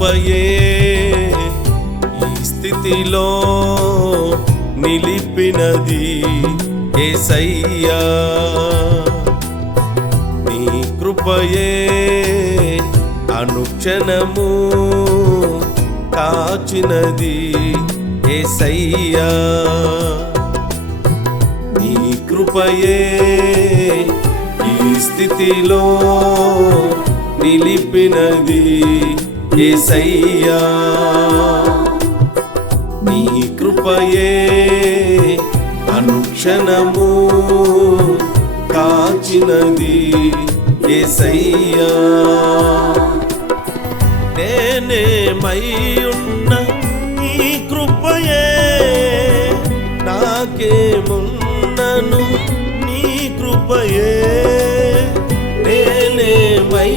కృపయే ఈ స్థితిలో నిలిపినది ఏసయ్యా. నీ కృపయే అనుక్షణము కాచినది ఏసయ్యా. నీ కృపయే ఈ స్థితిలో నిలిపినది ఏసయ్యా నీ కృపయే అనుక్షణము కాచినది ఏసయ్యా. నేనేమై ఉన్న నీ కృపయే నాకేమున్నను నీ కృపయే. నేనేమై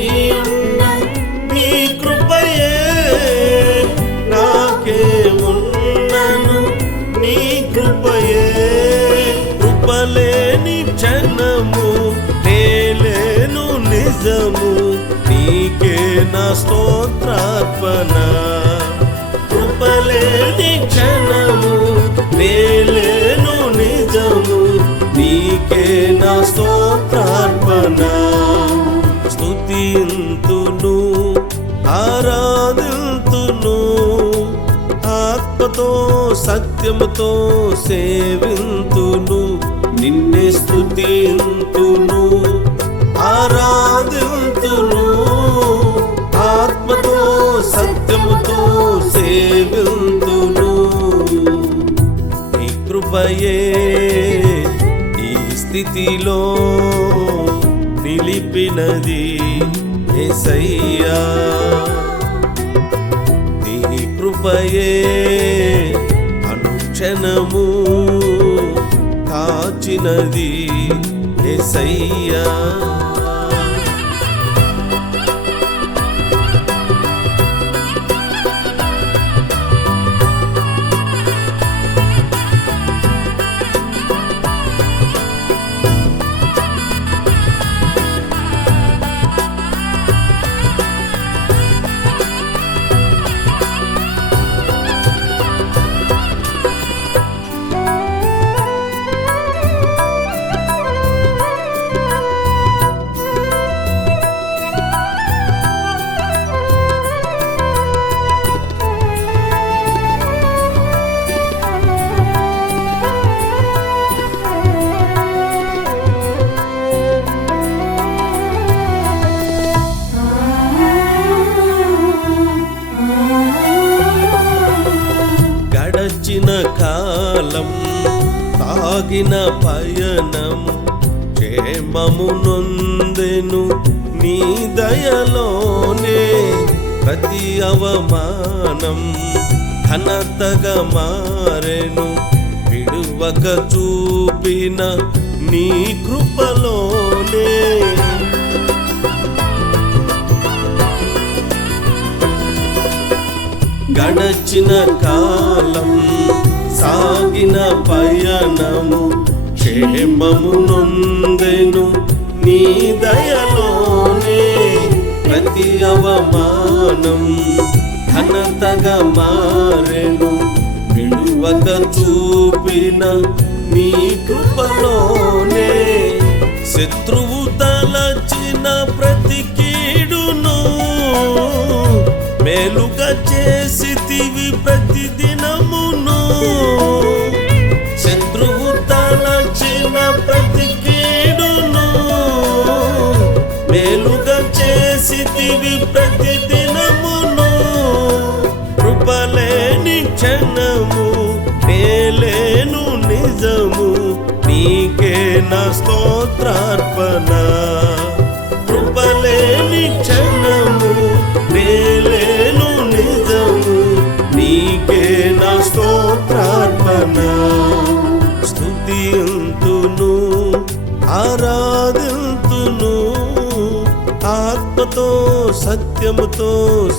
నిజము నీకే నా స్తోత్రార్పణ. కృపలేని క్షణము నేలేను నిజము నీకే నా స్తోత్రార్పణ. స్తుతింతును ఆరాధింతును ఆత్మతో సత్యముతో సేవింతును. నిన్నే స్తుతింతును కృపయే ఈ స్థితిలో నిలిపినది ఏసయ్యా. నీ కృపయే అనుక్షణము కాచినది ఏసయ్యా. గడిచిన కాలం తాగిన పయనం క్షేమము నొందెను నీ దయలోనే ప్రతి అవమానం ఘనతగా మారెను విడువక చూపిన నీ కృపలోనే. గడచిన కాలం సాగిన పయనము క్షేమము నొందెను నీ దయలోనే ప్రతి అవమానం ఘనతగా మారెను. విడువక చూపిన నీ కృపలోనే శత్రువు తలచిన ప్రతి కీడును మేలుగా చేసి ప్రతి దినమును శత్రువు తలచిన ప్రతి కీడును మేలుగా చేసితివి ప్రతి దినమును కృపలేని క్షణము మేలేను నిజము నీకే నా స్తోత్రార్పణ. స్తుతింతును ఆరాధింతును ఆత్మతో సత్యముతో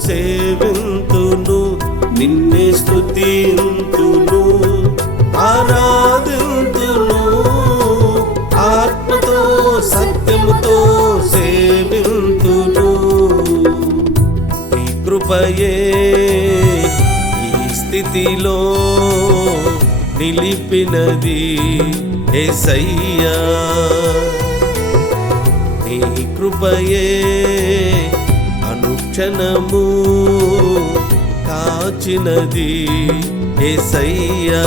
సేవింతును నిన్నే స్థుతింతును ఆరాధింతును ఆత్మతో సత్యముతో సేవింతును. ఈ కృపయే ఈ స్థితిలో నిలిపినది ఏసయ్యా. నీ కృపయే అనుక్షణము కాచినది ఏసయ్యా.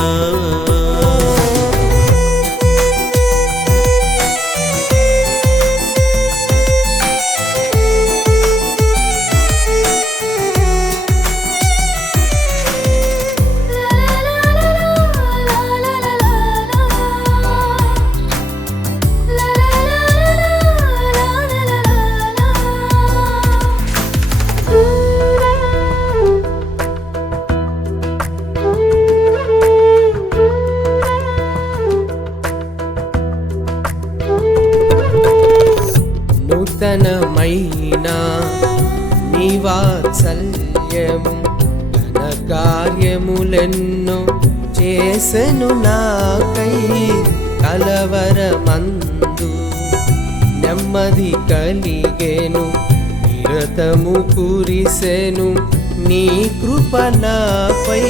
చేసెను నాకై కలవరమందు నెమ్మది కలిగేను నిరతము కురిసెను నీ కృప నాపై.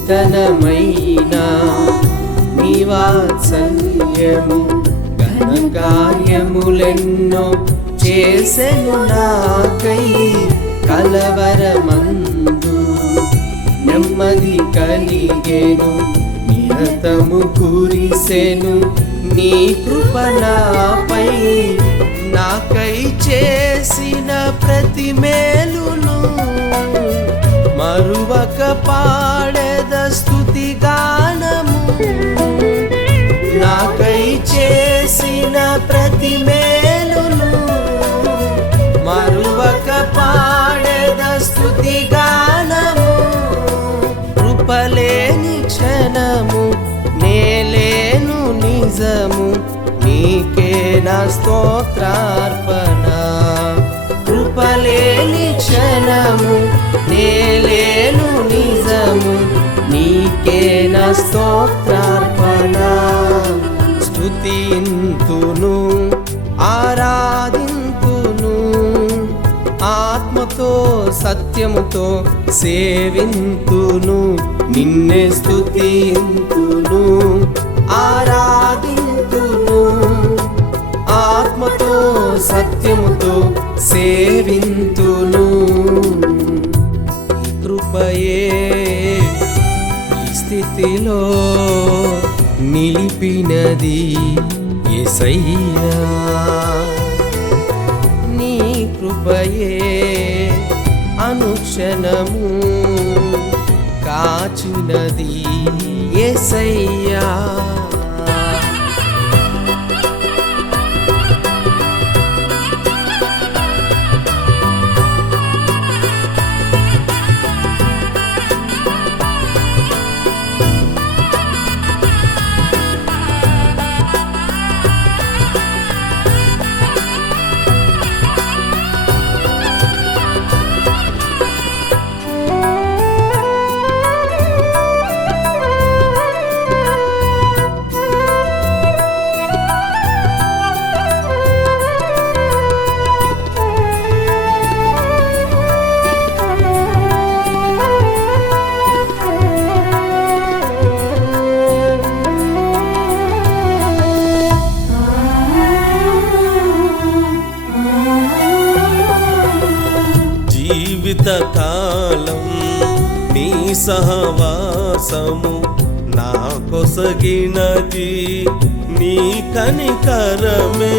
నూతనమైన నీ వాత్సల్యము ఘన కార్యములెన్నో చేసెను నాకై కలవరమందు. నెమ్మది కలిగేను నిరతము కురిసెను. నీ కృపణపై నాకై చేసిన ప్రతి మేలును మరువక పాడెద స్థుతి గానము. నాకై చేసిన ప్రతి మేలు స్తోత్రార్పణ. కృపలేని క్షణము నేలేను నిజము నీకే నా స్తోత్రార్పణ. స్తుతింతును ఆరాధింతును ఆత్మతో సత్యముతో సేవింతును నిన్నే స్తుతింతును ఆరాధింతు ఆత్మతో సత్యముతో సేవింతును. కృపయే స్థితిలో నిలిపినది ఎసయ్యా నీ కృపయే అనుక్షణము కాచినది ఎసయ్యా సహవాసము నా కొసగినది నీ కనికరమే.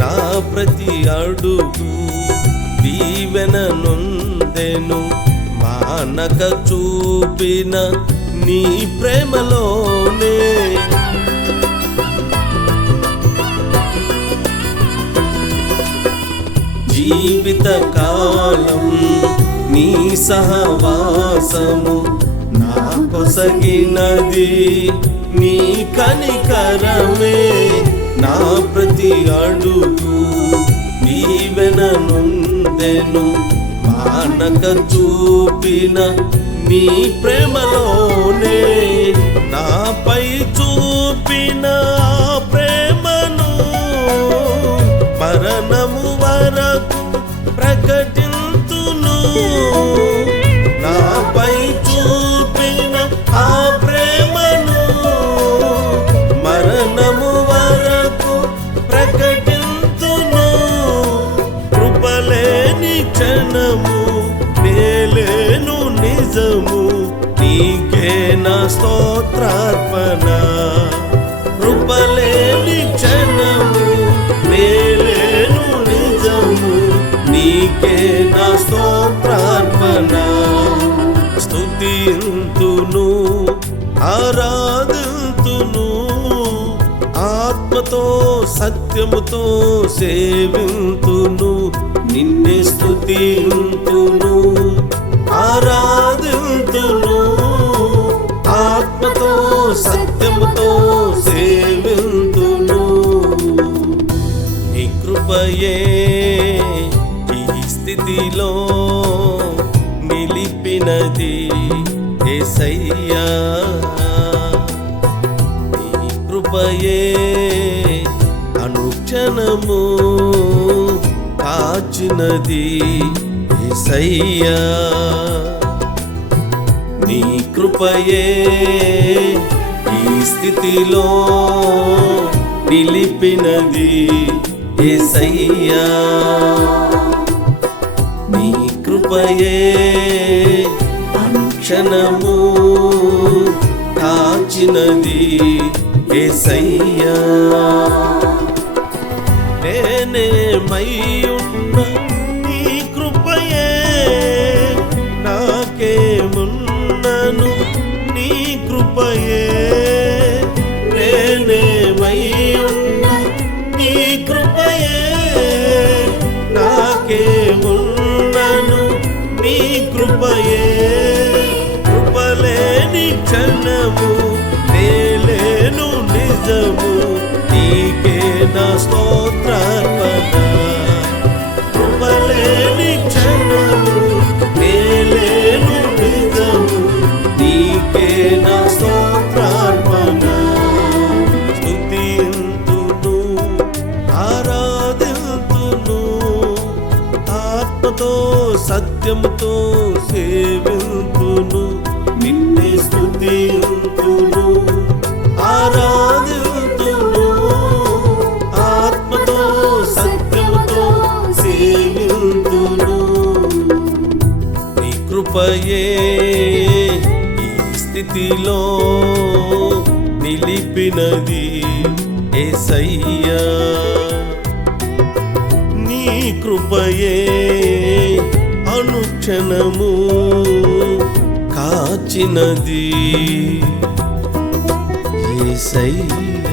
నా ప్రతి అడుగు దీవెన నొందెను మానక చూపిన నీ ప్రేమలోనే. జీవిత కాలం నీ సహవాసము నా కొసగినది నీ కనికరమే నా ప్రతి అడుగు. దీవెన మానక చూపిన నీ ప్రేమలోనే నాపై చూ స్థుతింతును ఆరాధింతును ఆత్మతో సత్యముతో సేవింతును నిన్నే స్థుతింతును ఆరాధింతును ఆత్మతో సత్యముతో సేవింతును. నీ కృపయే ఈ స్థితిలో నిలిపినది ఏసయ్యా. నీ కృపయే అనుక్షణము కాచినది ఏసయ్యా. నీ కృపయే ఈ స్థితిలో నిలిపినది ఏసయ్యా. కృపయే అనుక్షణము కాచినది ఏసయ్యా. నేనేమై ఉన్న కృపయే కృపలేని క్షణము నేలేను నిజము నీకే నా స్తో సత్యంతో సత్యముతో సేవింతును నిన్నే స్తుతింతును ఆరాధింతును. ఆత్మతో సత్యంతో సేవింతును. నీ కృపయే ఈ స్థితిలో నిలిపినది ఏసయ్యా. నీ కృపయే క్షణము కాచినది. ఏసయ్యా.